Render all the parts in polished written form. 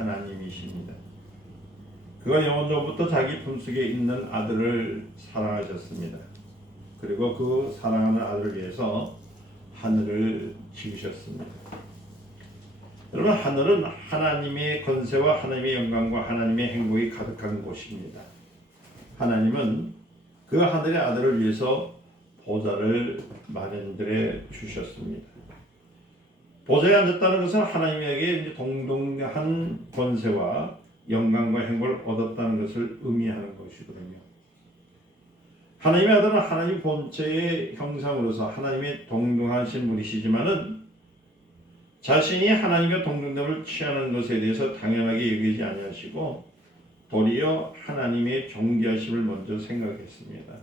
하나님이십니다. 그가 영원전부터 자기 품속에 있는 아들을 사랑하셨습니다. 그리고 그 사랑하는 아들을 위해서 하늘을 지으셨습니다. 여러분, 하늘은 하나님의 권세와 하나님의 영광과 하나님의 행복이 가득한 곳입니다. 하나님은 그 하늘의 아들을 위해서 보좌를 마련들에 주셨습니다. 보좌에 앉았다는 것은 하나님에게 동등한 권세와 영광과 행복을 얻었다는 것을 의미하는 것이거든요. 하나님의 아들은 하나님 본체의 형상으로서 하나님의 동등하신 분이시지만은 자신이 하나님과 동등됨을 취하는 것에 대해서 당연하게 여기지 아니하시고 도리어 하나님의 존귀하심을 먼저 생각했습니다.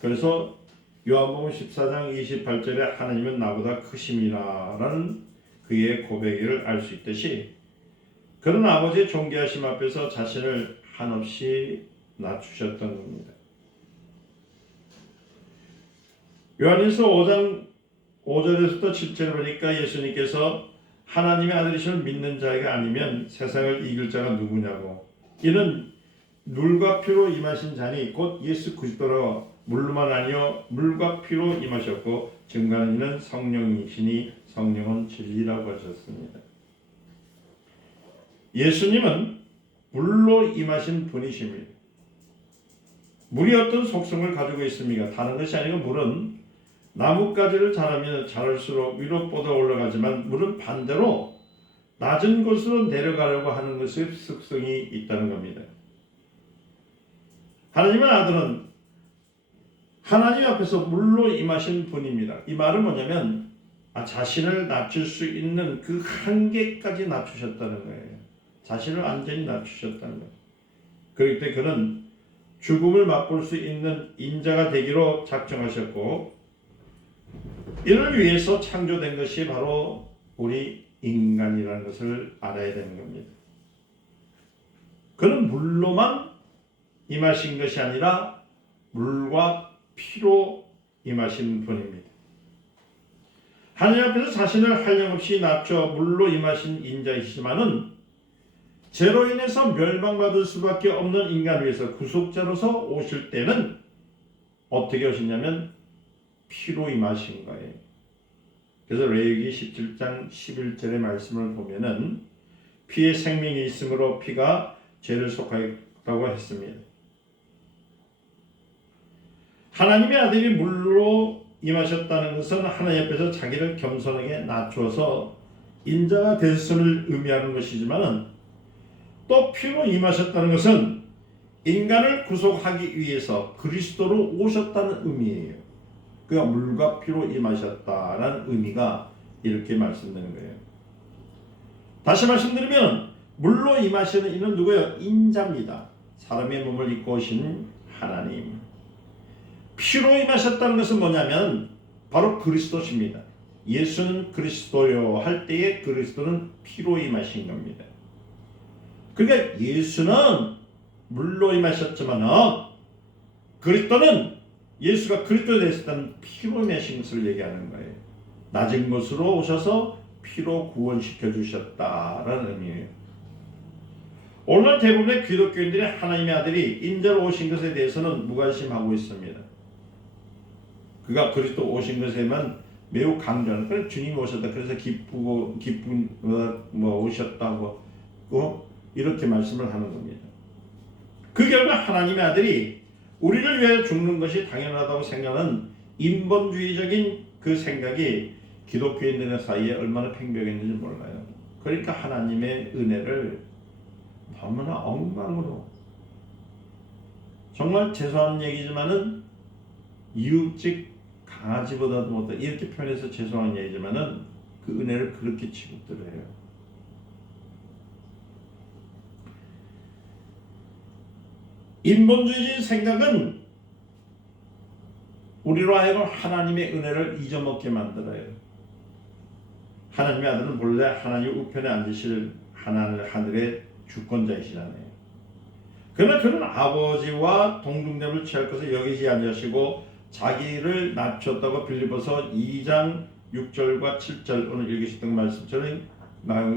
그래서 요한복음 14장 28절에 하나님은 나보다 크심이라 라는 그의 고백을 알 수 있듯이 그런 아버지의 존귀하심 앞에서 자신을 한없이 낮추셨던 겁니다. 요한일서 5장 5절에서부터 7절에 보니까 예수님께서 하나님의 아들이심을 믿는 자가 아니면 세상을 이길 자가 누구냐고, 이는 물과 피로 임하신 자니 곧 예수 그리스도라 물로만 아니요 물과 피로 임하셨고 증거하는 이는 성령이시니 성령은 진리라고 하셨습니다. 예수님은 물로 임하신 분이십니다. 물이 어떤 속성을 가지고 있습니까? 다른 것이 아니고 물은 나뭇가지를 자라면 자랄수록 위로 뻗어 올라가지만 물은 반대로 낮은 곳으로 내려가려고 하는 것의 습성이 있다는 겁니다. 하나님의 아들은 하나님 앞에서 물로 임하신 분입니다. 이 말은 뭐냐면 자신을 낮출 수 있는 그 한계까지 낮추셨다는 거예요. 자신을 완전히 낮추셨다는 거예요. 그렇기 때문에 그는 죽음을 맛볼 수 있는 인자가 되기로 작정하셨고 이를 위해서 창조된 것이 바로 우리 인간이라는 것을 알아야 되는 겁니다. 그는 물로만 임하신 것이 아니라 물과 피로 임하신 분입니다. 하나님 앞에서 자신을 한량없이 낮춰 물로 임하신 인자이시지만은 죄로 인해서 멸망받을 수밖에 없는 인간을 위해서 구속자로서 오실 때는 어떻게 오셨냐면 피로 임하신 거예요. 그래서 레위기 17장 11절의 말씀을 보면은 피에 생명이 있으므로 피가 죄를 속하였다고 했습니다. 하나님의 아들이 물로 임하셨다는 것은 하나님 앞에서 자기를 겸손하게 낮추어서 인자가 되셨음을 의미하는 것이지만은 또 피로 임하셨다는 것은 인간을 구속하기 위해서 그리스도로 오셨다는 의미예요. 그가 물과 피로 임하셨다라는 의미가 이렇게 말씀되는 거예요. 다시 말씀드리면 물로 임하시는 이는 누구예요? 인자입니다. 사람의 몸을 입고 오신 하나님. 피로 임하셨다는 것은 뭐냐면 바로 그리스도십니다. 예수는 그리스도요 할 때에 그리스도는 피로 임하신 겁니다. 그러니까 예수는 물로 임하셨지만 그리스도는 예수가 그리스도에 대해서는 피로 임하신 것을 얘기하는 거예요. 낮은 곳으로 오셔서 피로 구원시켜 주셨다라는 의미예요. 오늘 대부분의 기독교인들이 하나님의 아들이 인자로 오신 것에 대해서는 무관심하고 있습니다. 그가 그리스도 오신 것에만 매우 강조하는, 그래서 주님이 오셨다, 그래서 기쁜 오셨다고 이렇게 말씀을 하는 겁니다. 그 결과 하나님의 아들이 우리를 위해 죽는 것이 당연하다고 생각하는 인본주의적인 그 생각이 기독교인들 사이에 얼마나 팽배했는지 몰라요. 그러니까 하나님의 은혜를 너무나 엉망으로, 정말 죄송한 얘기지만은 이웃집 강아지보다도 못해, 이렇게 표현해서 죄송한 얘기지만은 그 은혜를 그렇게 취급들어요. 인본주의적인 생각은 우리로 하여금 하나님의 은혜를 잊어먹게 만들어요. 하나님의 아들은 본래 하나님 우편에 앉으실 하늘의 주권자이시잖아요. 그러나 그는 아버지와 동등됨을 취할 것을 여기지 아니하시고 자기를 낮췄다고 빌립보서 2장 6절과 7절 오늘 읽으셨던 말씀처럼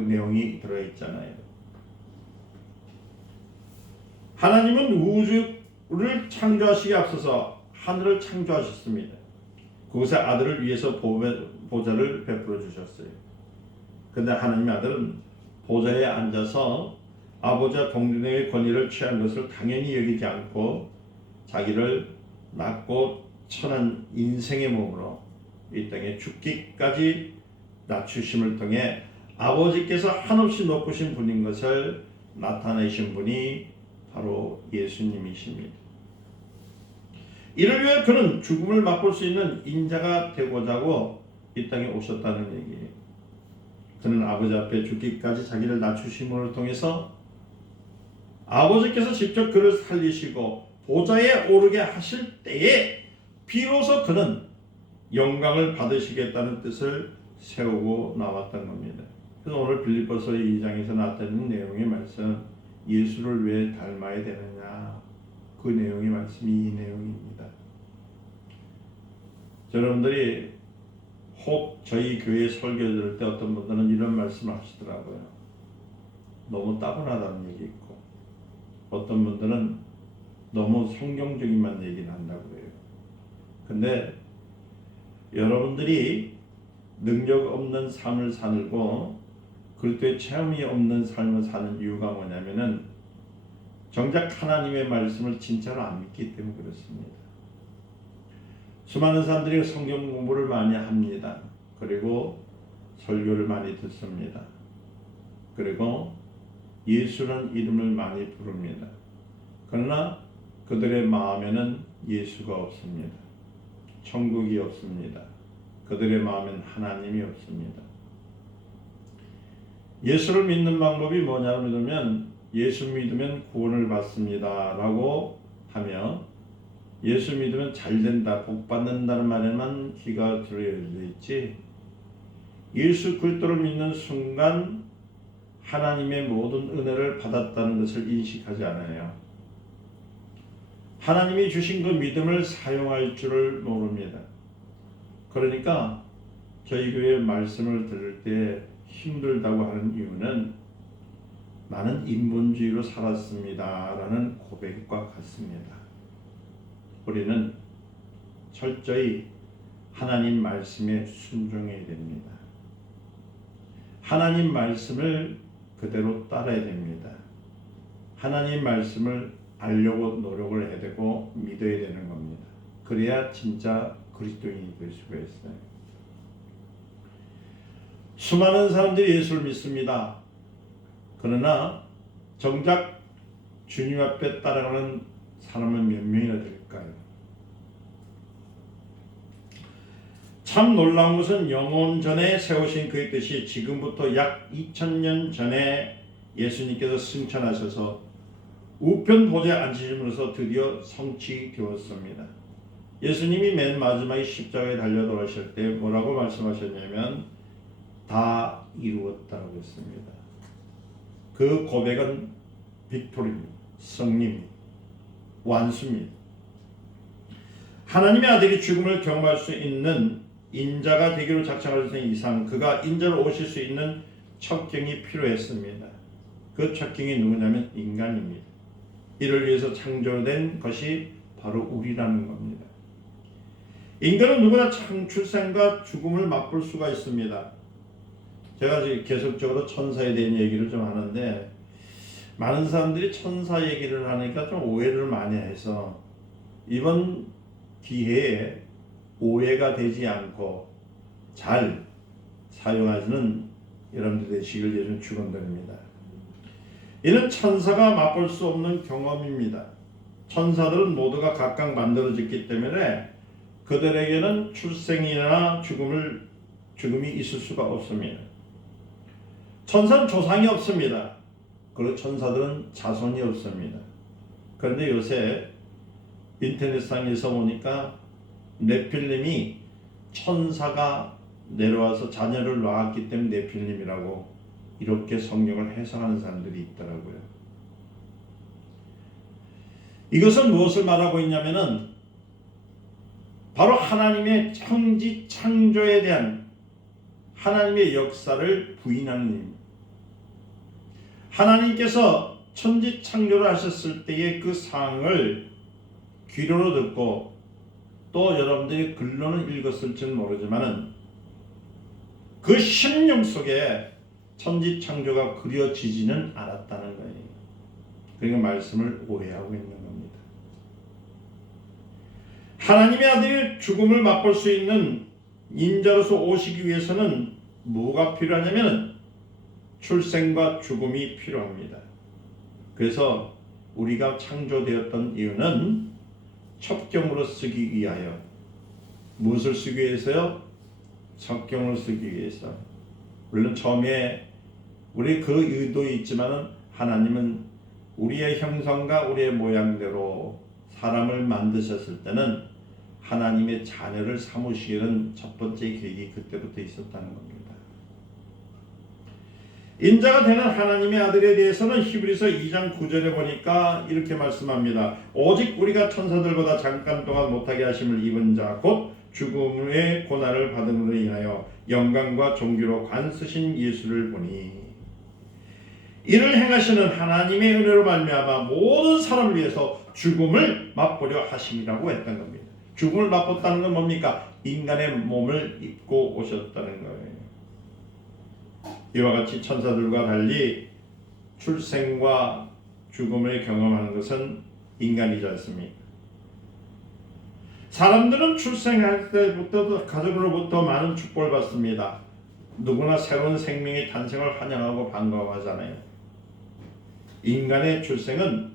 내용이 들어있잖아요. 하나님은 우주를 창조하시기에 앞서서 하늘을 창조하셨습니다. 그곳에 아들을 위해서 보좌를 베풀어 주셨어요. 근데 하나님의 아들은 보좌에 앉아서 아버지와 동등의 권위를 취한 것을 당연히 여기지 않고 자기를 낮고 천한 인생의 몸으로 이 땅에 죽기까지 낮추심을 통해 아버지께서 한없이 높으신 분인 것을 나타내신 분이 바로 예수님이십니다. 이를 위해 그는 죽음을 맛볼 수 있는 인자가 되고자 하고 이 땅에 오셨다는 얘기예요. 그는 아버지 앞에 죽기까지 자기를 낮추심을 통해서 아버지께서 직접 그를 살리시고 보좌에 오르게 하실 때에 비로소 그는 영광을 받으시겠다는 뜻을 세우고 나왔던 겁니다. 그래서 오늘 빌립보서 2장에서 나타나는 내용의 말씀, 예수를 왜 닮아야 되느냐, 그 내용의 말씀이 이 내용입니다. 여러분들이 혹 저희 교회 설교 들을 때 어떤 분들은 이런 말씀을 하시더라고요. 너무 따분하다는 얘기 있고, 어떤 분들은 너무 성경적인만 얘기를 한다고 해요. 근데 여러분들이 능력 없는 삶을 살고 그리스도의 체험이 없는 삶을 사는 이유가 뭐냐면은 정작 하나님의 말씀을 진짜로 안 믿기 때문에 그렇습니다. 수많은 사람들이 성경 공부를 많이 합니다. 그리고 설교를 많이 듣습니다. 그리고 예수라는 이름을 많이 부릅니다. 그러나 그들의 마음에는 예수가 없습니다. 천국이 없습니다. 그들의 마음엔 하나님이 없습니다. 예수를 믿는 방법이 뭐냐고 믿으면 예수 믿으면 구원을 받습니다 라고 하며 예수 믿으면 잘된다, 복 받는다는 말에만 귀가 들어열려 있지, 예수 그리스도를 믿는 순간 하나님의 모든 은혜를 받았다는 것을 인식하지 않아요. 하나님이 주신 그 믿음을 사용할 줄을 모릅니다. 그러니까 저희 교회 말씀을 들을 때 힘들다고 하는 이유는 나는 인본주의로 살았습니다 라는 고백과 같습니다. 우리는 철저히 하나님 말씀에 순종해야 됩니다. 하나님 말씀을 그대로 따라야 됩니다. 하나님 말씀을 알려고 노력을 해야 되고 믿어야 되는 겁니다. 그래야 진짜 그리스도인이 될 수가 있어요. 수많은 사람들이 예수를 믿습니다. 그러나 정작 주님 앞에 따라가는 사람은 몇 명이나 될까요? 참 놀라운 것은 영원 전에 세우신 그의 뜻이 지금부터 약 2000년 전에 예수님께서 승천하셔서 우편 보좌에 앉으심으로써 드디어 성취되었습니다. 예수님이 맨 마지막에 십자가에 달려 돌아가실 때 뭐라고 말씀하셨냐면 다 이루었다고 했습니다. 그 고백은 빅토리입니다. 승리입니다. 완수입니다. 하나님의 아들이 죽음을 경험할 수 있는 인자가 되기로 작정하신 이상 그가 인자로 오실 수 있는 첩경이 필요했습니다. 그 첩경이 누구냐면 인간입니다. 이를 위해서 창조된 것이 바로 우리라는 겁니다. 인간은 누구나 출생과 죽음을 맛볼 수가 있습니다. 제가 계속적으로 천사에 대한 얘기를 좀 하는데 많은 사람들이 천사 얘기를 하니까 좀 오해를 많이 해서 이번 기회에 오해가 되지 않고 잘 사용하시는 여러분들 되시길 예전 축원드립니다. 이는 천사가 맛볼 수 없는 경험입니다. 천사들은 모두가 각각 만들어졌기 때문에 그들에게는 출생이나 죽음이 있을 수가 없습니다. 천사는 조상이 없습니다. 그리고 천사들은 자손이 없습니다. 그런데 요새 인터넷상에서 보니까 네필림이 천사가 내려와서 자녀를 낳았기 때문에 네필림이라고 이렇게 성경을 해석하는 사람들이 있더라고요. 이것은 무엇을 말하고 있냐면은 바로 하나님의 천지 창조에 대한 하나님의 역사를 부인하는 일입니다. 하나님께서 천지 창조를 하셨을 때의 그 사항을 귀로는 듣고 또 여러분들이 글로는 읽었을지는 모르지만은 그 심령 속에 천지 창조가 그려지지는 않았다는 거예요. 그러니까 말씀을 오해하고 있는 겁니다. 하나님의 아들이 죽음을 맛볼 수 있는 인자로서 오시기 위해서는 뭐가 필요하냐면 출생과 죽음이 필요합니다. 그래서 우리가 창조되었던 이유는 첩경으로 쓰기 위하여. 무엇을 쓰기 위해서요? 첩경으로 쓰기 위해서. 물론 처음에 우리 그 의도 있지만은 하나님은 우리의 형상과 우리의 모양대로 사람을 만드셨을 때는 하나님의 자녀를 삼으시기는 첫 번째 계획이 그때부터 있었다는 겁니다. 인자가 되는 하나님의 아들에 대해서는 히브리서 2장 9절에 보니까 이렇게 말씀합니다. 오직 우리가 천사들보다 잠깐 동안 못하게 하심을 입은 자 곧 죽음의 고난을 받음으로 인하여 영광과 존귀로 관쓰신 예수를 보니 이를 행하시는 하나님의 은혜로 말미암아 모든 사람을 위해서 죽음을 맛보려 하심이라고 했던 겁니다. 죽음을 맛봤다는 건 뭡니까? 인간의 몸을 입고 오셨다는 거예요. 이와 같이 천사들과 달리 출생과 죽음을 경험하는 것은 인간이지 않습니까? 사람들은 출생할 때부터 가족으로부터 많은 축복을 받습니다. 누구나 새로운 생명의 탄생을 환영하고 반가워하잖아요. 인간의 출생은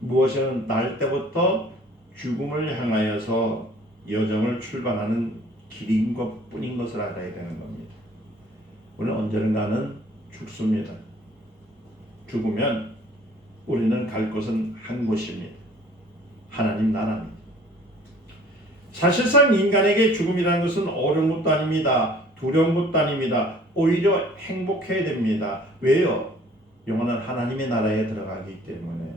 무엇이든 날 때부터 죽음을 향하여서 여정을 출발하는 길인 것뿐인 것을 알아야 되는 겁니다. 우리는 언젠가는 죽습니다. 죽으면 우리는 갈 곳은 한 곳입니다. 하나님 나라입니다. 사실상 인간에게 죽음이라는 것은 어려운 것도 아닙니다. 두려운 것도 아닙니다. 오히려 행복해야 됩니다. 왜요? 영원한 하나님의 나라에 들어가기 때문에.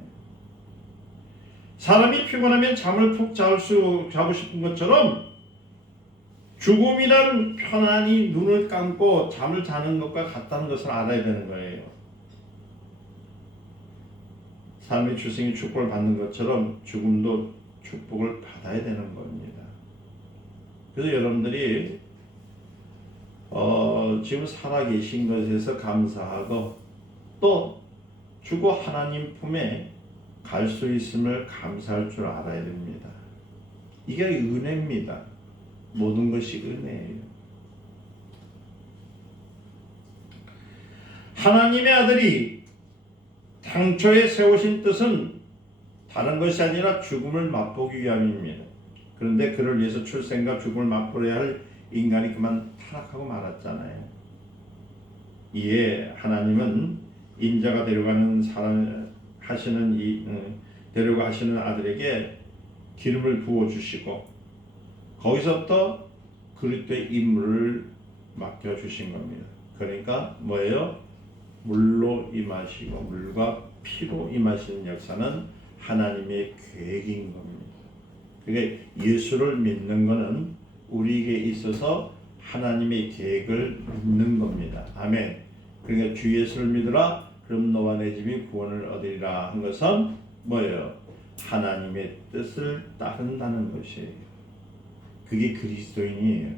사람이 피곤하면 잠을 푹 자고 싶은 것처럼 죽음이란 편안히 눈을 감고 잠을 자는 것과 같다는 것을 알아야 되는 거예요. 삶의 출생이 축복을 받는 것처럼 죽음도 축복을 받아야 되는 겁니다. 그래서 여러분들이 지금 살아계신 것에서 감사하고 또 죽어 하나님 품에 갈 수 있음을 감사할 줄 알아야 됩니다. 이게 은혜입니다. 모든 것이 은혜예요. 하나님의 아들이 당초에 세우신 뜻은 다른 것이 아니라 죽음을 맛보기 위함입니다. 그런데 그를 위해서 출생과 죽음을 맛보려야 할 인간이 그만 타락하고 말았잖아요. 이에 하나님은 인자가 데려가는 데려가 하시는 아들에게 기름을 부어 주시고 거기서부터 그리스도의 임무를 맡겨 주신 겁니다. 그러니까 뭐예요? 물로 임하시고 물과 피로 임하시는 역사는 하나님의 계획인 겁니다. 그러니까 예수를 믿는 것은 우리에게 있어서 하나님의 계획을 믿는 겁니다. 아멘. 그러니까 주 예수를 믿으라 그럼 너와 내 집이 구원을 얻으리라 한 것은 뭐예요? 하나님의 뜻을 따른다는 것이에요. 그게 그리스도인이에요.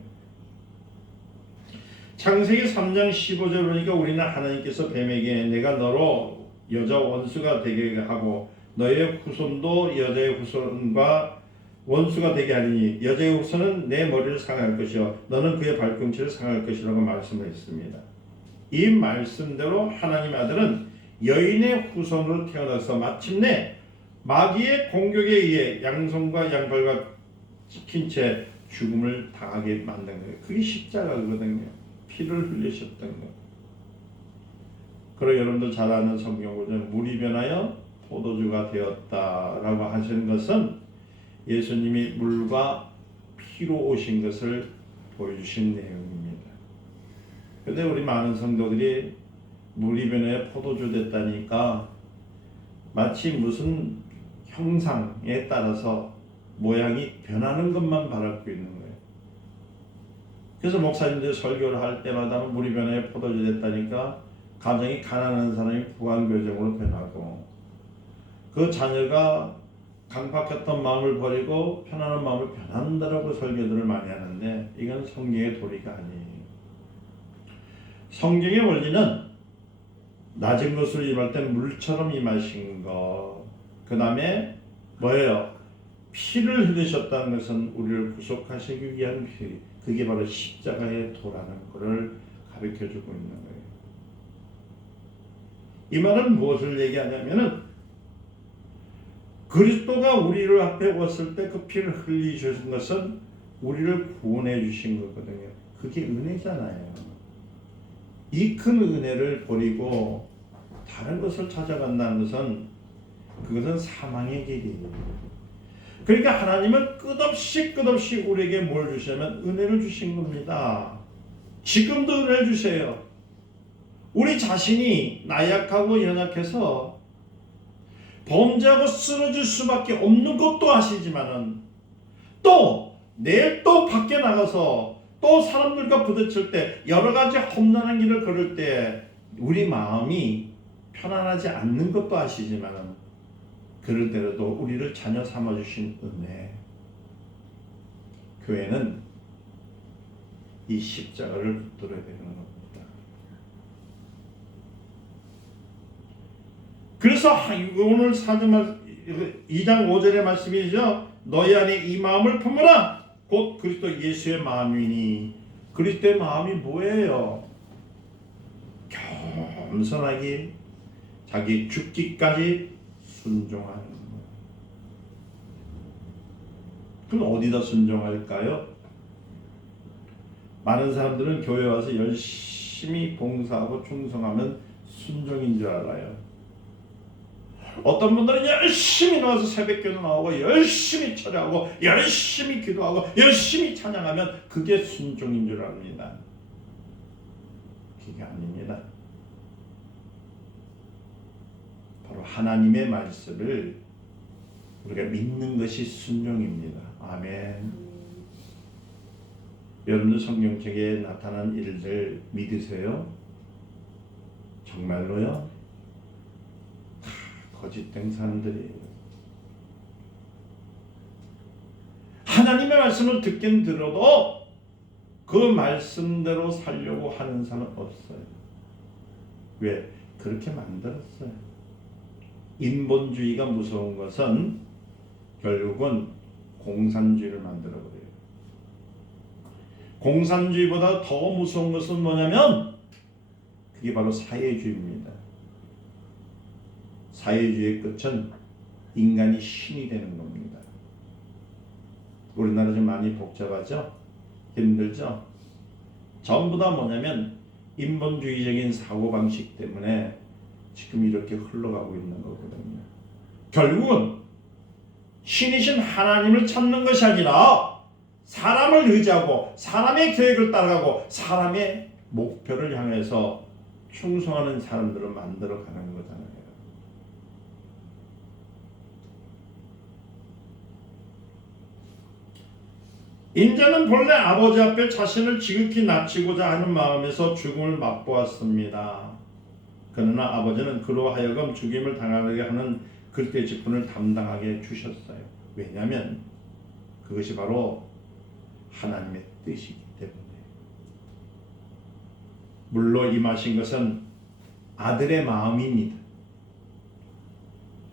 창세기 3장 15절 보니까 우리는 하나님께서 뱀에게 내가 너로 여자 원수가 되게 하고 너의 후손도 여자의 후손과 원수가 되게 하리니 여자의 후손은 내 머리를 상할 것이요 너는 그의 발꿈치를 상할 것이라고 말씀을 했습니다. 이 말씀대로 하나님의 아들은 여인의 후손으로 태어나서 마침내 마귀의 공격에 의해 양손과 양발과 찍힌 채 죽음을 당하게 만든 거예요. 그게 십자가거든요. 피를 흘리셨던 거. 그리고 여러분들 잘 아는 성경구절 물이 변하여 포도주가 되었다라고 하시는 것은 예수님이 물과 피로 오신 것을 보여주신 내용입니다. 그런데 우리 많은 성도들이 물이 변하여 포도주 됐다니까 마치 무슨 형상에 따라서 모양이 변하는 것만 바라고 있는 거예요. 그래서 목사님들 설교를 할 때마다 물이 변하여 포도주 됐다니까 가정이 가난한 사람이 부관교정으로 변하고 그 자녀가 강박했던 마음을 버리고 편안한 마음을 변한다라고 설교들을 많이 하는데 이건 성경의 도리가 아니에요. 성경의 원리는 낮은 것으로 임할 때 물처럼 임하신 것, 그 다음에 뭐예요? 피를 흘리셨다는 것은 우리를 구속하시기 위한 피, 그게 바로 십자가의 도라는 것을 가르쳐주고 있는 거예요. 이 말은 무엇을 얘기하냐면은 그리스도가 우리를 앞에 왔을 때 그 피를 흘리신 것은 우리를 구원해 주신 거거든요. 그게 은혜잖아요. 이 큰 은혜를 버리고 다른 것을 찾아간다는 것은 그것은 사망의 길이에요. 그러니까 하나님은 끝없이 우리에게 뭘 주시냐면 은혜를 주신 겁니다. 지금도 은혜를 주세요. 우리 자신이 나약하고 연약해서 범죄하고 쓰러질 수밖에 없는 것도 아시지만은 또 내일 또 밖에 나가서 또 사람들과 부딪힐 때 여러 가지 험난한 길을 걸을 때 우리 마음이 편안하지 않는 것도 아시지만은 그럴 때라도 우리를 자녀 삼아주신 은혜, 교회는 이 십자가를 붙들어야 되는 겁니다. 그래서 오늘 사도말 2장 5절의 말씀이죠. 너희 안에 이 마음을 품으라. 곧 그리스도 예수의 마음이니. 그리스도의 마음이 뭐예요? 겸손하게 자기 죽기까지 순종하는 거예요. 그럼 어디다 순종할까요? 많은 사람들은 교회 와서 열심히 봉사하고 충성하면 순종인 줄 알아요. 어떤 분들은 열심히 나와서 새벽기도 나오고 열심히 철야하고 열심히 기도하고 열심히 찬양하면 그게 순종인 줄 압니다. 그게 아닙니다. 바로 하나님의 말씀을 우리가 믿는 것이 순종입니다. 아멘. 여러분들 성경책에 나타난 일들 믿으세요? 정말로요? 거짓된 사람들이에요. 하나님의 말씀을 듣긴 들어도 그 말씀대로 살려고 하는 사람은 없어요. 왜? 그렇게 만들었어요. 인본주의가 무서운 것은 결국은 공산주의를 만들어버려요. 공산주의보다 더 무서운 것은 뭐냐면 그게 바로 사회주의입니다. 사회주의의 끝은 인간이 신이 되는 겁니다. 우리나라 좀 많이 복잡하죠? 힘들죠? 전부 다 뭐냐면 인본주의적인 사고방식 때문에 지금 이렇게 흘러가고 있는 거거든요. 결국은 신이신 하나님을 찾는 것이 아니라 사람을 의지하고 사람의 계획을 따라가고 사람의 목표를 향해서 충성하는 사람들을 만들어가는 거잖아요. 인자는 본래 아버지 앞에 자신을 지극히 낮추고자 하는 마음에서 죽음을 맛보았습니다. 그러나 아버지는 그로 하여금 죽임을 당하게 하는 그리스도의 직분을 담당하게 주셨어요. 왜냐하면 그것이 바로 하나님의 뜻이기 때문에. 물로 임하신 것은 아들의 마음입니다.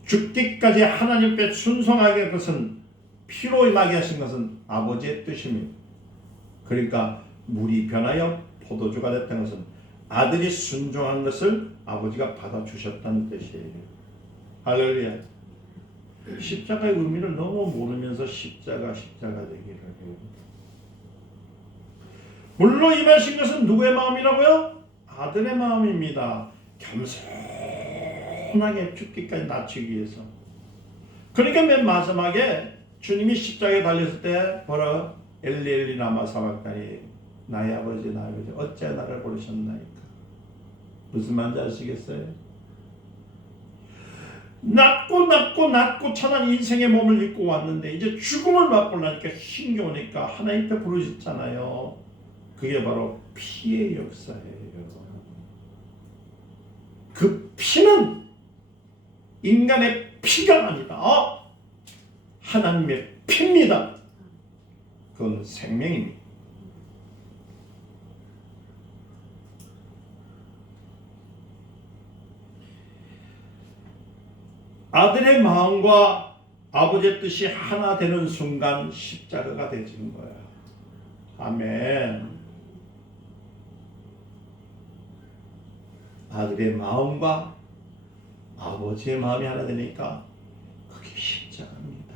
죽기까지 하나님께 순종하게 한 것은 피로 임하게 하신 것은 아버지의 뜻입니다. 그러니까 물이 변하여 포도주가 됐다는 것은 아들이 순종한 것을 아버지가 받아주셨다는 뜻이에요. 할렐루야. 십자가의 의미를 너무 모르면서 십자가 얘기를 해요. 물로 임하신 것은 누구의 마음이라고요? 아들의 마음입니다. 겸손하게 죽기까지 낮추기 위해서. 그러니까 맨 마지막에 주님이 십자가에 달렸을 때 뭐라? 엘리 엘리 라마 사박다니, 나의 아버지 나의 아버지 어찌 나를 부르셨나이까. 무슨 말인지 아시겠어요? 낮고 천한 인생의 몸을 입고 왔는데 이제 죽음을 맛보려니까 힘겨우니까 하나님 때 부르셨잖아요. 그게 바로 피의 역사예요. 그 피는 인간의 피가 아니다. 하나님의 피입니다. 그건 생명입니다. 아들의 마음과 아버지의 뜻이 하나 되는 순간 십자가가 되어지는 거야. 아멘. 아들의 마음과 아버지의 마음이 하나 되니까 그게 십자가입니다.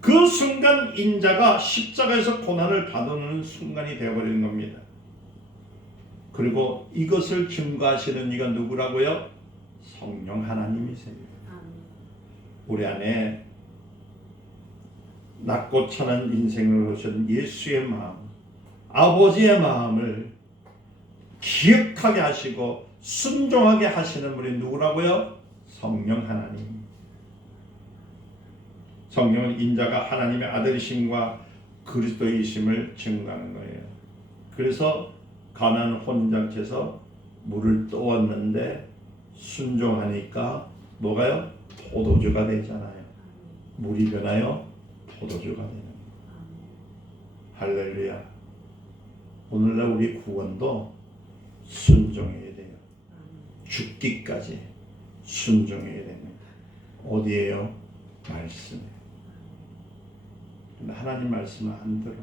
그 순간 인자가 십자가에서 고난을 받는 순간이 되어버리는 겁니다. 그리고 이것을 증거하시는 이가 누구라고요? 성령 하나님이세요. 우리 안에 낮고 천한 인생을 오신 예수의 마음, 아버지의 마음을 기억하게 하시고 순종하게 하시는 분이 누구라고요? 성령 하나님. 성령은 인자가 하나님의 아들이심과 그리스도이심을 증거하는 거예요. 그래서 가나안 혼장체에서 물을 떠왔는데 순종하니까 뭐가요? 포도주가 되잖아요. 물이 변하여 포도주가 되는 거예요. 할렐루야. 오늘날 우리 구원도 순종해야 돼요. 죽기까지 순종해야 됩니다. 어디에요? 말씀에. 근데 하나님 말씀은 안 들어.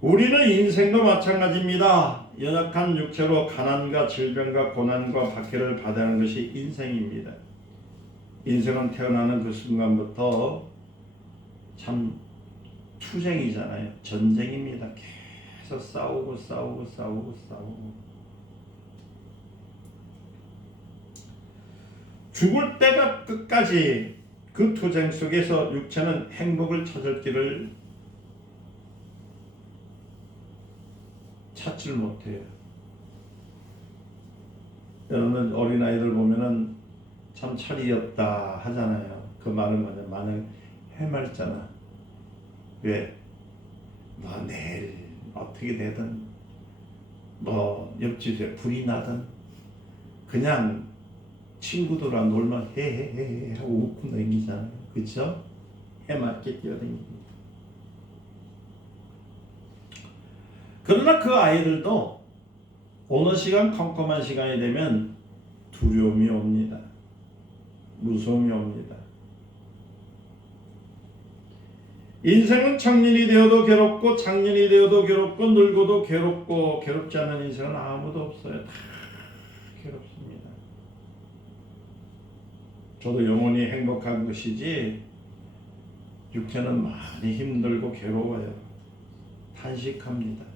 우리는 인생도 마찬가지입니다. 연약한 육체로 가난과 질병과 고난과 박해를 받아야 하는 것이 인생입니다. 인생은 태어나는 그 순간부터 참 투쟁이잖아요. 전쟁입니다. 계속 싸우고 죽을 때가 끝까지 그 투쟁 속에서 육체는 행복을 찾을 길을 찾질 못해요. 여러분 어린아이들 보면은 참 철이 없다 하잖아요. 그 말은 뭐냐? 마냥 해맑잖아. 왜? 뭐 내일 어떻게 되든 뭐 옆집에 불이 나든 그냥 친구들랑 놀면 헤헤헤 하고 웃고 다니잖아요. 그렇죠? 해맑게 뛰어다니고. 그러나 그 아이들도 어느 시간 컴컴한 시간이 되면 두려움이 옵니다. 무서움이 옵니다. 인생은 청년이 되어도 괴롭고 장년이 되어도 괴롭고 늙어도 괴롭고 괴롭지 않는 인생은 아무도 없어요. 다 괴롭습니다. 저도 영혼이 행복한 것이지 육체는 많이 힘들고 괴로워요. 탄식합니다.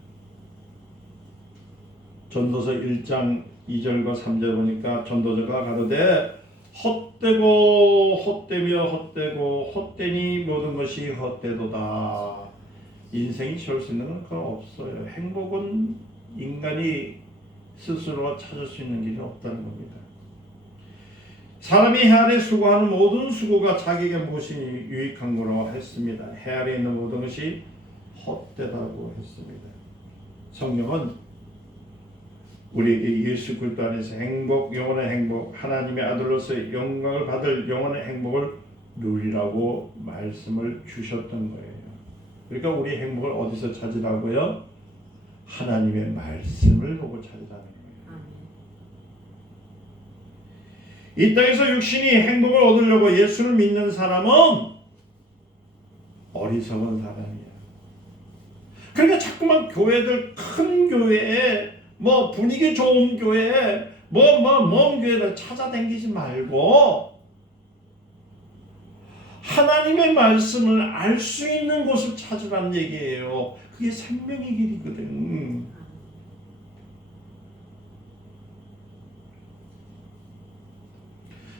전도서 1장 2절과 3절 보니까 전도자가 가로되 헛되고 헛되며 헛되고 헛되니 모든 것이 헛되도다. 인생이 채울 수 있는 건 그건 없어요. 행복은 인간이 스스로 찾을 수 있는 길이 없다는 겁니다. 사람이 해 아래 수고하는 모든 수고가 자기에게 무엇이 유익한 거라고 했습니다. 해 아래 있는 모든 것이 헛되다고 했습니다. 성령은 우리에게 예수 그리스도 안에서 행복, 영원의 행복, 하나님의 아들로서 영광을 받을 영원의 행복을 누리라고 말씀을 주셨던 거예요. 그러니까 우리 행복을 어디서 찾으라고요? 하나님의 말씀을 보고 찾으라는 거예요. 이 땅에서 육신이 행복을 얻으려고 예수를 믿는 사람은 어리석은 사람이야. 그러니까 자꾸만 교회들 큰 교회에 뭐 분위기 좋은 교회, 먼 교회를 찾아다니지 말고 하나님의 말씀을 알 수 있는 곳을 찾으라는 얘기예요. 그게 생명의 길이거든.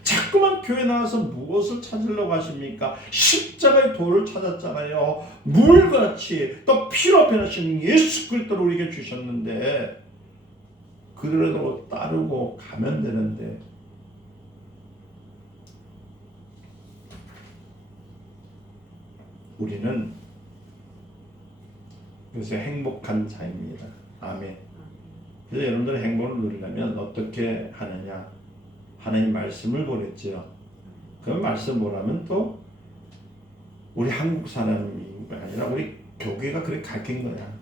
자꾸만 교회 나와서 무엇을 찾으려고 하십니까? 십자가의 도를 찾았잖아요. 물같이 또 피로 변하신 예수 그리스도를 우리에게 주셨는데 그대로 따르고 가면 되는데 우리는 그래서 행복한 자입니다. 아멘. 그래서 여러분들 행복을 누리려면 어떻게 하느냐? 하나님 말씀을 보냈죠. 그 말씀 보라면 또 우리 한국 사람이 아니라 우리 교회가 그렇게 가르친 거야.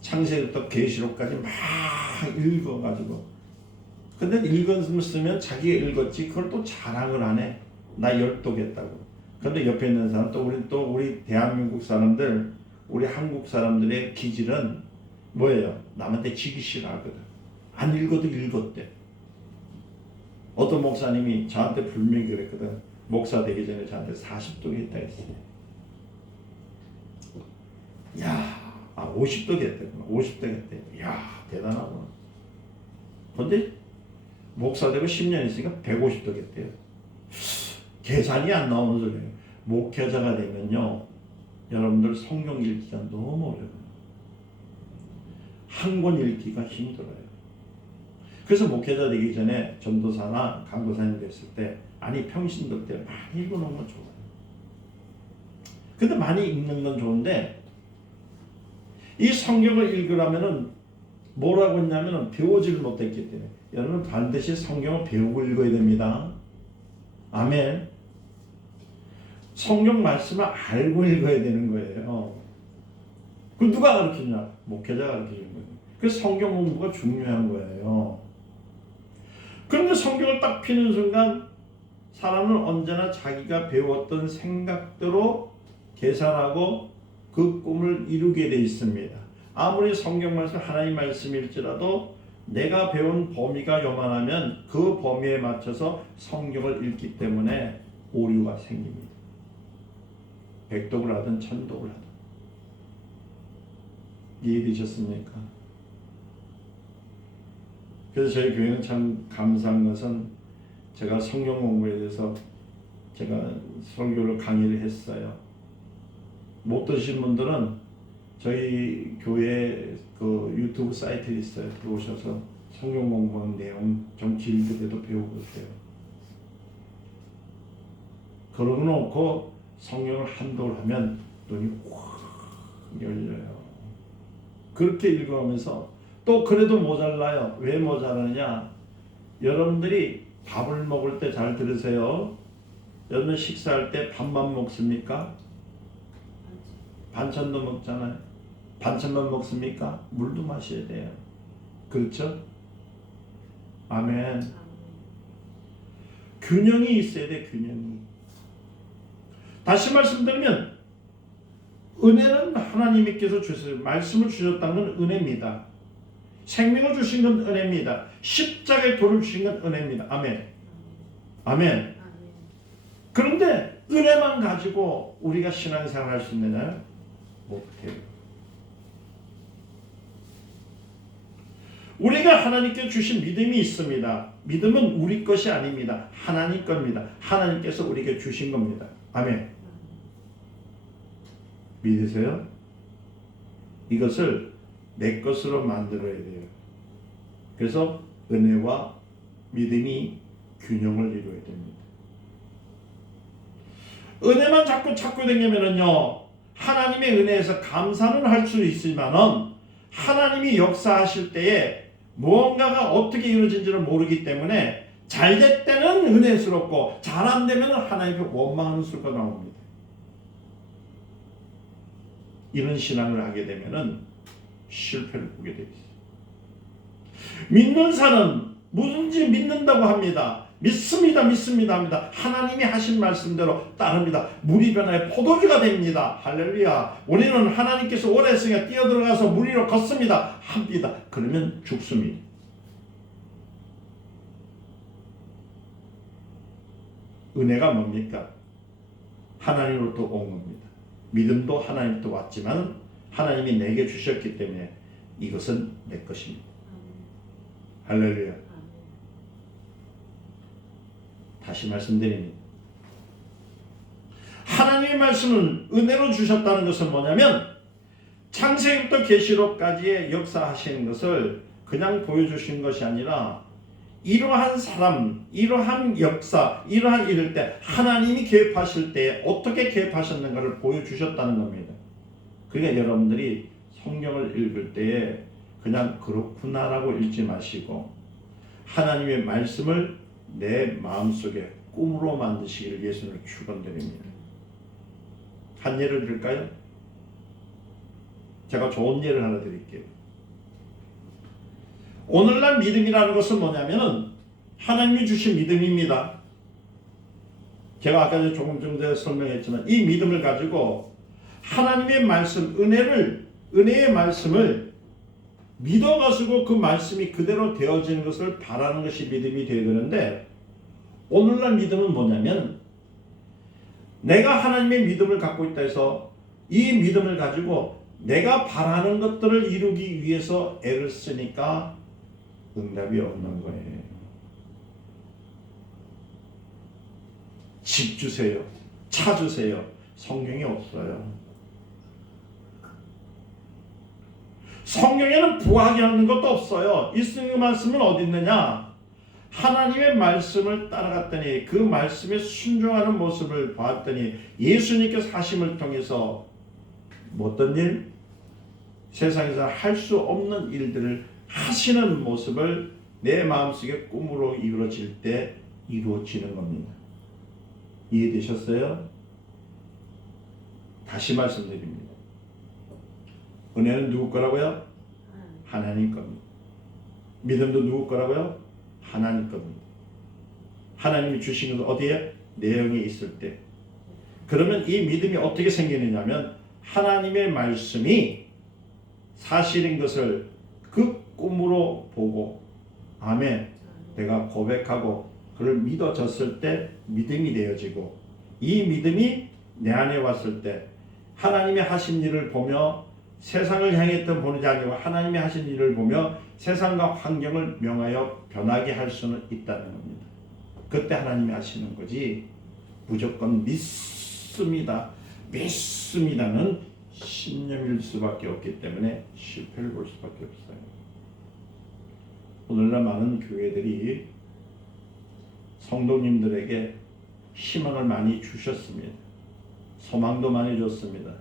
창세기부터 계시록까지 막 읽어가지고, 근데 읽었으면 자기가 읽었지 그걸 또 자랑을 안 해. 나 열독했다고. 근데 옆에 있는 사람 또 우리 대한민국 사람들, 우리 한국 사람들의 기질은 뭐예요? 남한테 지기 싫어하거든. 안 읽어도 읽었대. 어떤 목사님이 저한테 분명히 그랬거든. 목사 되기 전에 저한테 40독 했다 했어요. 야, 50독 했대구나. 50독 했대. 야, 대단하구나. 근데 목사 되고 10년 있으니까 150독 했대요. 계산이 안 나오는 소리예요. 목회자가 되면요, 여러분들 성경 읽기가 너무 어려워요. 한 권 읽기가 힘들어요. 그래서 목회자 되기 전에 전도사나 강도사님 됐을 때, 아니 평신도 때 많이 읽어놓은 건 좋아요. 근데 많이 읽는 건 좋은데, 이 성경을 읽으려면은 뭐라고 했냐면은 배우지를 못했기 때문에, 여러분 반드시 성경을 배우고 읽어야 됩니다. 아멘. 성경 말씀을 알고 읽어야 되는 거예요. 그 누가 가르치냐? 목회자가 가르치는 거예요. 그래서 성경 공부가 중요한 거예요. 그런데 성경을 딱 피는 순간 사람은 언제나 자기가 배웠던 생각대로 계산하고 그 꿈을 이루게 돼 있습니다. 아무리 성경 말씀, 하나님 말씀일지라도 내가 배운 범위가 요만하면 그 범위에 맞춰서 성경을 읽기 때문에 오류가 생깁니다. 백독을 하든 천독을 하든. 이해되셨습니까? 그래서 저희 교회는 참 감사한 것은, 제가 성경 공부에 대해서 제가 설교를 강의를 했어요. 못 들으신 분들은 저희 교회 그 유튜브 사이트에 있어요. 들어오셔서 성경 공부하는 내용 좀 길게도 배워보세요. 그러고 놓고 성경을 한독을 하면 눈이 확 열려요. 그렇게 읽어가면서 또 그래도 모자라요. 왜 모자라느냐? 여러분들이 밥을 먹을 때 잘 들으세요. 여러분 식사할 때 밥만 먹습니까? 반찬도 먹잖아요. 반찬만 먹습니까? 물도 마셔야 돼요. 그렇죠? 아멘. 균형이 있어야 돼. 균형이. 다시 말씀드리면 은혜는 하나님께서 주셔서 말씀을 주셨다는 건 은혜입니다. 생명을 주신 건 은혜입니다. 십자가에 돌을 주신 건 은혜입니다. 아멘. 아멘. 그런데 은혜만 가지고 우리가 신앙생활 할 수 있느냐요? 못해요. 우리가 하나님께 주신 믿음이 있습니다. 믿음은 우리 것이 아닙니다. 하나님 겁니다. 하나님께서 우리에게 주신 겁니다. 아멘. 믿으세요? 이것을 내 것으로 만들어야 돼요. 그래서 은혜와 믿음이 균형을 이루어야 됩니다. 은혜만 자꾸 찾고 다니면은요, 하나님의 은혜에서 감사는 할 수 있지만은 하나님이 역사하실 때에 무언가가 어떻게 이루어진지를 모르기 때문에 잘 될 때는 은혜스럽고 잘 안 되면 하나님께 원망하는 수가 나옵니다. 이런 신앙을 하게 되면은 실패를 보게 되어 있어요. 믿는 사람은 뭐든지 믿는다고 합니다. 믿습니다 합니다. 하나님이 하신 말씀대로 따릅니다. 물이 변하여 포도주가 됩니다. 할렐루야. 우리는 하나님께서 오래 했으니까 뛰어들어가서 물 위로 걷습니다. 합니다. 그러면 죽습니다. 은혜가 뭡니까? 하나님으로부터 온 겁니다. 믿음도 하나님부터 왔지만 하나님이 내게 주셨기 때문에 이것은 내 것입니다. 할렐루야. 다시 말씀드립니다. 하나님의 말씀은 은혜로 주셨다는 것은 뭐냐면 창세기부터 계시록까지의 역사하시는 것을 그냥 보여주신 것이 아니라 이러한 사람, 이러한 역사, 이러한 일을 때 하나님이 개입하실 때 어떻게 개입하셨는가를 보여주셨다는 겁니다. 그러니까 여러분들이 성경을 읽을 때에 그냥 그렇구나라고 읽지 마시고 하나님의 말씀을 내 마음속에 꿈으로 만드시기를 예수님을 축원드립니다. 한 예를 들까요? 제가 좋은 예를 하나 드릴게요. 오늘날 믿음이라는 것은 뭐냐면은 하나님이 주신 믿음입니다. 제가 아까 조금 전에 설명했지만 이 믿음을 가지고 하나님의 말씀, 은혜의 말씀을 믿어가지고 그 말씀이 그대로 되어지는 것을 바라는 것이 믿음이 되어야 되는데 오늘날 믿음은 뭐냐면 내가 하나님의 믿음을 갖고 있다 해서 이 믿음을 가지고 내가 바라는 것들을 이루기 위해서 애를 쓰니까 응답이 없는 거예요. 집 주세요. 차 주세요. 성경이 없어요. 성경에는 부하게 하는 것도 없어요. 이 말씀은 어디 있느냐? 하나님의 말씀을 따라갔더니 그 말씀에 순종하는 모습을 봤더니 예수님께서 하심을 통해서 어떤 일? 세상에서 할 수 없는 일들을 하시는 모습을 내 마음속에 꿈으로 이루어질 때 이루어지는 겁니다. 이해되셨어요? 다시 말씀드립니다. 은혜는 누구 거라고요? 하나님 겁니다. 믿음도 누구 거라고요? 하나님 겁니다. 하나님이 주신 것은 어디에? 내용이 있을 때. 그러면 이 믿음이 어떻게 생기느냐면 하나님의 말씀이 사실인 것을 그 꿈으로 보고 아멘 내가 고백하고 그를 믿어졌을 때 믿음이 되어지고 이 믿음이 내 안에 왔을 때 하나님의 하신 일을 보며 세상을 향했던 보는 게 아니고 하나님의 하신 일을 보며 세상과 환경을 명하여 변하게 할 수는 있다는 겁니다. 그때 하나님이 하시는 거지 무조건 믿습니다는 신념일 수밖에 없기 때문에 실패를 볼 수밖에 없어요. 오늘날 많은 교회들이 성도님들에게 희망을 많이 주셨습니다. 소망도 많이 줬습니다.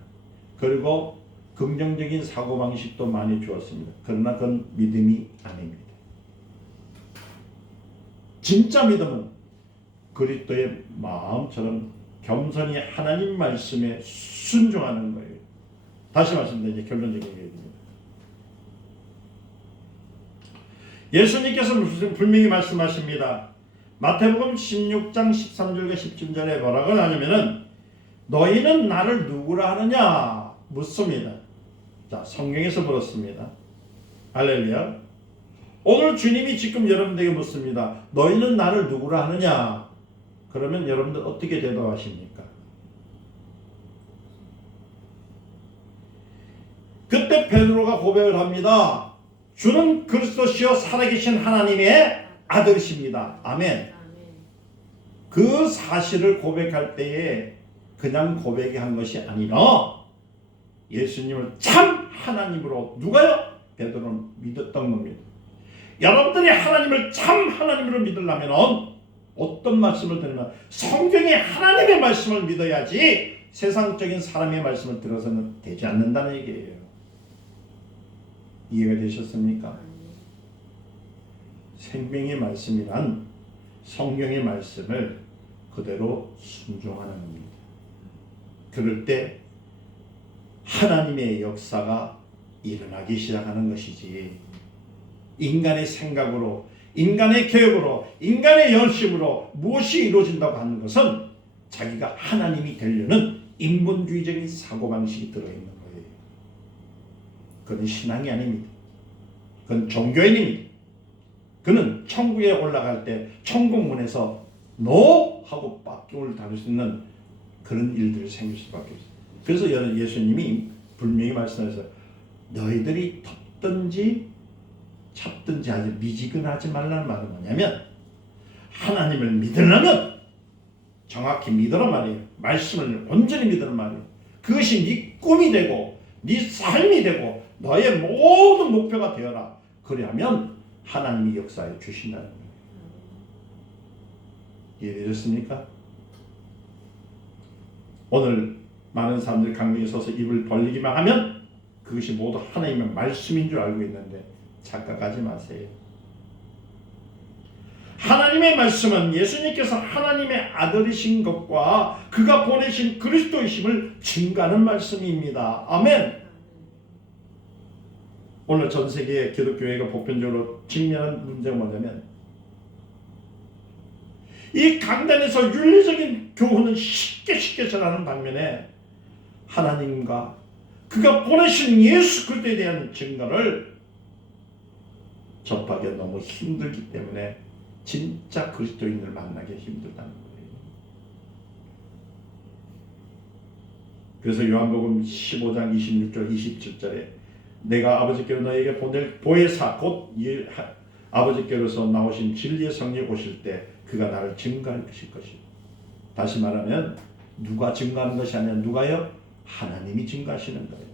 그리고 긍정적인 사고방식도 많이 주었습니다. 그러나 그건 믿음이 아닙니다. 진짜 믿음은 그리스도의 마음처럼 겸손히 하나님 말씀에 순종하는 거예요. 다시 말씀드리면 이제 결론적인 얘기입니다. 예수님께서 분명히 말씀하십니다. 마태복음 16장 13절과 17절에 뭐라고 하냐면은 너희는 나를 누구라 하느냐 묻습니다. 자, 성경에서 물었습니다. 할렐루야. 오늘 주님이 지금 여러분들에게 묻습니다. 너희는 나를 누구라 하느냐? 그러면 여러분들 어떻게 대답하십니까? 그때 베드로가 고백을 합니다. 주는 그리스도시요 살아계신 하나님의 아들이십니다. 아멘. 그 사실을 고백할 때에 그냥 고백이 한 것이 아니라 예수님을 참 하나님으로 누가요? 베드로는 믿었던 겁니다. 여러분들이 하나님을 참 하나님으로 믿으려면 어떤 말씀을 들으면 성경의 하나님의 말씀을 믿어야지 세상적인 사람의 말씀을 들어서는 되지 않는다는 얘기예요. 이해가 되셨습니까? 생명의 말씀이란 성경의 말씀을 그대로 순종하는 겁니다. 그럴 때 하나님의 역사가 일어나기 시작하는 것이지 인간의 생각으로 인간의 계획으로 인간의 열심으로 무엇이 이루어진다고 하는 것은 자기가 하나님이 되려는 인본주의적인 사고방식이 들어있는 거예요. 그건 신앙이 아닙니다. 그건 종교인입니다. 그는 천국에 올라갈 때 천국문에서 노 하고 빡김을 다룰 수 있는 그런 일들이 생길 수밖에 없어요. 그래서 예수님이 분명히 말씀하셔서 너희들이 덮든지 잡든지 아주 미지근하지 말라는 말은 뭐냐면 하나님을 믿으려면 정확히 믿으란 말이에요. 말씀을 온전히 믿으란 말이에요. 그것이 네 꿈이 되고 네 삶이 되고 너의 모든 목표가 되어라. 그러면 하나님이 역사해 주신다는 거예요. 이해되셨습니까? 오늘 많은 사람들이 강명에 서서 입을 벌리기만 하면 그것이 모두 하나님의 말씀인 줄 알고 있는데 착각하지 마세요. 하나님의 말씀은 예수님께서 하나님의 아들이신 것과 그가 보내신 그리스도이심을 증거하는 말씀입니다. 아멘. 오늘 전 세계 기독교회가 보편적으로 직면한 문제가 뭐냐면 이 강단에서 윤리적인 교훈은 쉽게 전하는 반면에 하나님과 그가 보내신 예수 그리스도에 대한 증거를 접하기가 너무 힘들기 때문에 진짜 그리스도인을 만나기 힘들다는 거예요. 그래서 요한복음 15장 26절 27절에 내가 아버지께로 너에게 보낼 보혜사 곧 아버지께로서 나오신 진리의 성령 오실 때 그가 나를 증거할 것일 것이요. 다시 말하면 누가 증거하는 것이 아니라 누가요? 하나님이 증거하시는 거예요.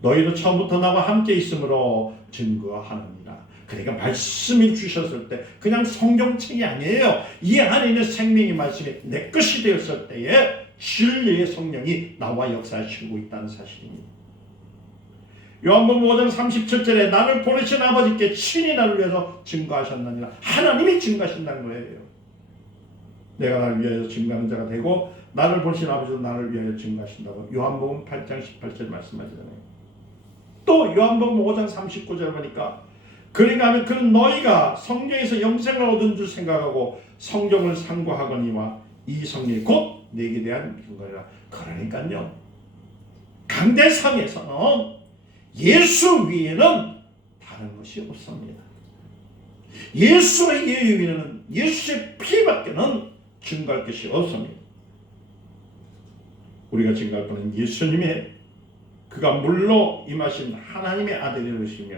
너희도 처음부터 나와 함께 있으므로 증거하느니라. 그러니까 말씀이 주셨을 때 그냥 성경책이 아니에요. 이 안에 있는 생명의 말씀이 내 것이 되었을 때에 진리의 성령이 나와 역사하시고 있다는 사실입니다. 요한복음 5장 37절에 나를 보내신 아버지께 친히 나를 위해서 증거하셨느니라. 하나님이 증거하신다는 거예요. 내가 나를 위하여 증거하는 자가 되고 나를 보내신 아버지도 나를 위하여 증거하신다고 요한복음 8장 18절 말씀하시잖아요. 또 요한복음 5장 39절 보니까 그러니까 하면 그는 너희가 성경에서 영생을 얻은 줄 생각하고 성경을 상고하거니와 이 성령이 곧 내게 대한 증거라. 그러니까요. 강대상에서는 예수 위에는 다른 것이 없습니다. 예수의 예유 위에는 예수의 피밖에는 증거할 것이 없습니다. 우리가 증거할 것은 예수님의 그가 물로 임하신 하나님의 아들이시며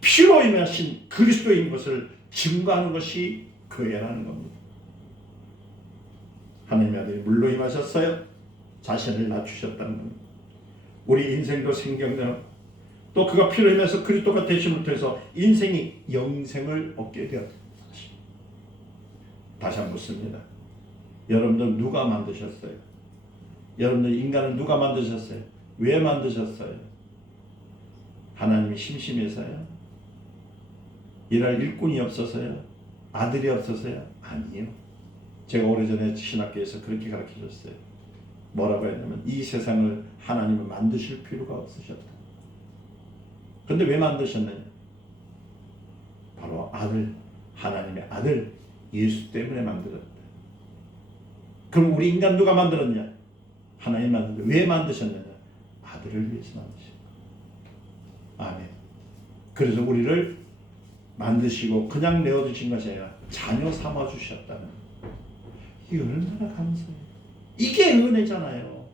피로 임하신 그리스도인 것을 증거하는 것이 교회라는 겁니다. 하나님의 아들이 물로 임하셨어요. 자신을 낮추셨다는 겁니다. 우리 인생도 생경전 또 그가 피로 임해서 그리스도가 되심을 통해서 인생이 영생을 얻게 되었다. 다시 한번 묻습니다. 여러분들 누가 만드셨어요? 여러분들 인간을 누가 만드셨어요? 왜 만드셨어요? 하나님이 심심해서요? 일할 일꾼이 없어서요? 아들이 없어서요? 아니에요. 제가 오래전에 신학교에서 그렇게 가르쳐줬어요. 뭐라고 했냐면 이 세상을 하나님은 만드실 필요가 없으셨다. 그런데 왜 만드셨느냐? 바로 아들, 하나님의 아들 예수 때문에 만들었다. 그럼 우리 인간 누가 만들었냐? 하나님 만들었다. 왜 만드셨느냐? 아들을 위해서 만드셨다. 아멘. 그래서 우리를 만드시고 그냥 내어두신 것이 아니라 자녀 삼아주셨다는 이 얼마나 감사해요. 이게 은혜잖아요.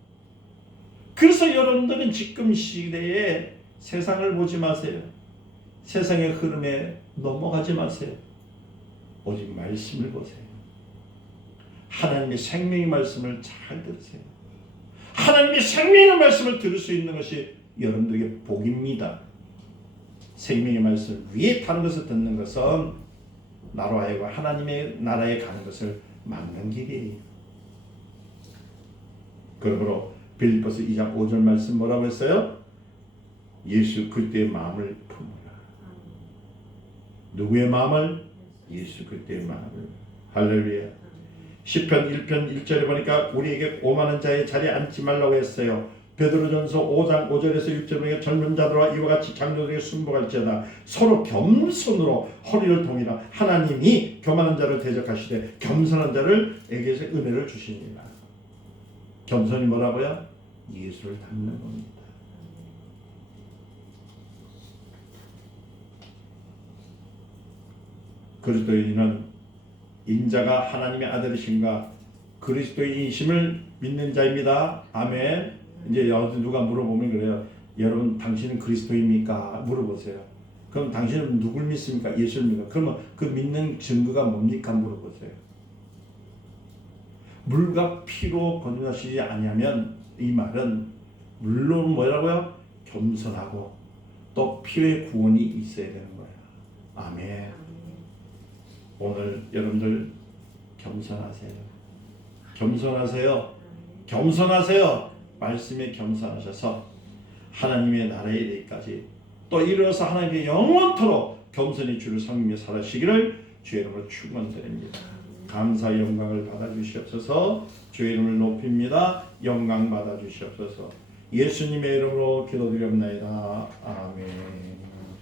그래서 여러분들은 지금 시대에 세상을 보지 마세요. 세상의 흐름에 넘어가지 마세요. 오직 말씀을 보세요. 하나님의 생명의 말씀을 잘 들으세요. 하나님의 생명의 말씀을 들을 수 있는 것이 여러분들에게 복입니다. 생명의 말씀 위에 다른 것을 듣는 것은 나로 하여금 하나님의 나라에 가는 것을 막는 길이에요. 그러므로 빌립보서 2장 5절 말씀 뭐라고 했어요? 예수 그리스도의 마음을 품으라. 누구의 마음을? 예수 그리스도의 마음을. 할렐루야. 시편 1편 1절에 보니까 우리에게 오만한 자의 자리에 앉지 말라고 했어요. 베드로전서 5장 5절에서 6절에 보니까 젊은 자들과 이와 같이 장로들에게 순복할지어다 서로 겸손으로 허리를 동이라. 하나님이 교만한 자를 대적하시되 겸손한 자를에게서 은혜를 주시니라. 겸손이 뭐라고요? 예수를 닮는 겁니다. 그리스도인은 인자가 하나님의 아들이신가 그리스도인이심을 믿는 자입니다. 아멘. 이제 누가 물어보면 그래요. 여러분 당신은 그리스도입니까? 물어보세요. 그럼 당신은 누굴 믿습니까? 예수를 믿습니까? 그러면 그 믿는 증거가 뭡니까? 물어보세요. 물과 피로 건너시지 아니하면 이 말은 물론 뭐라고요? 겸손하고 또 피의 구원이 있어야 되는 거예요. 아멘. 오늘 여러분들 겸손하세요. 겸손하세요. 겸손하세요. 말씀에 겸손하셔서 하나님의 나라에 이르기까지 또 이르러서 하나님의 영원토록 겸손히 주를 섬기며 살아시기를 주의 이름으로 축원드립니다. 감사 영광을 받아주시옵소서. 주의 이름을 높입니다. 영광 받아주시옵소서. 예수님의 이름으로 기도드렸나이다. 아멘.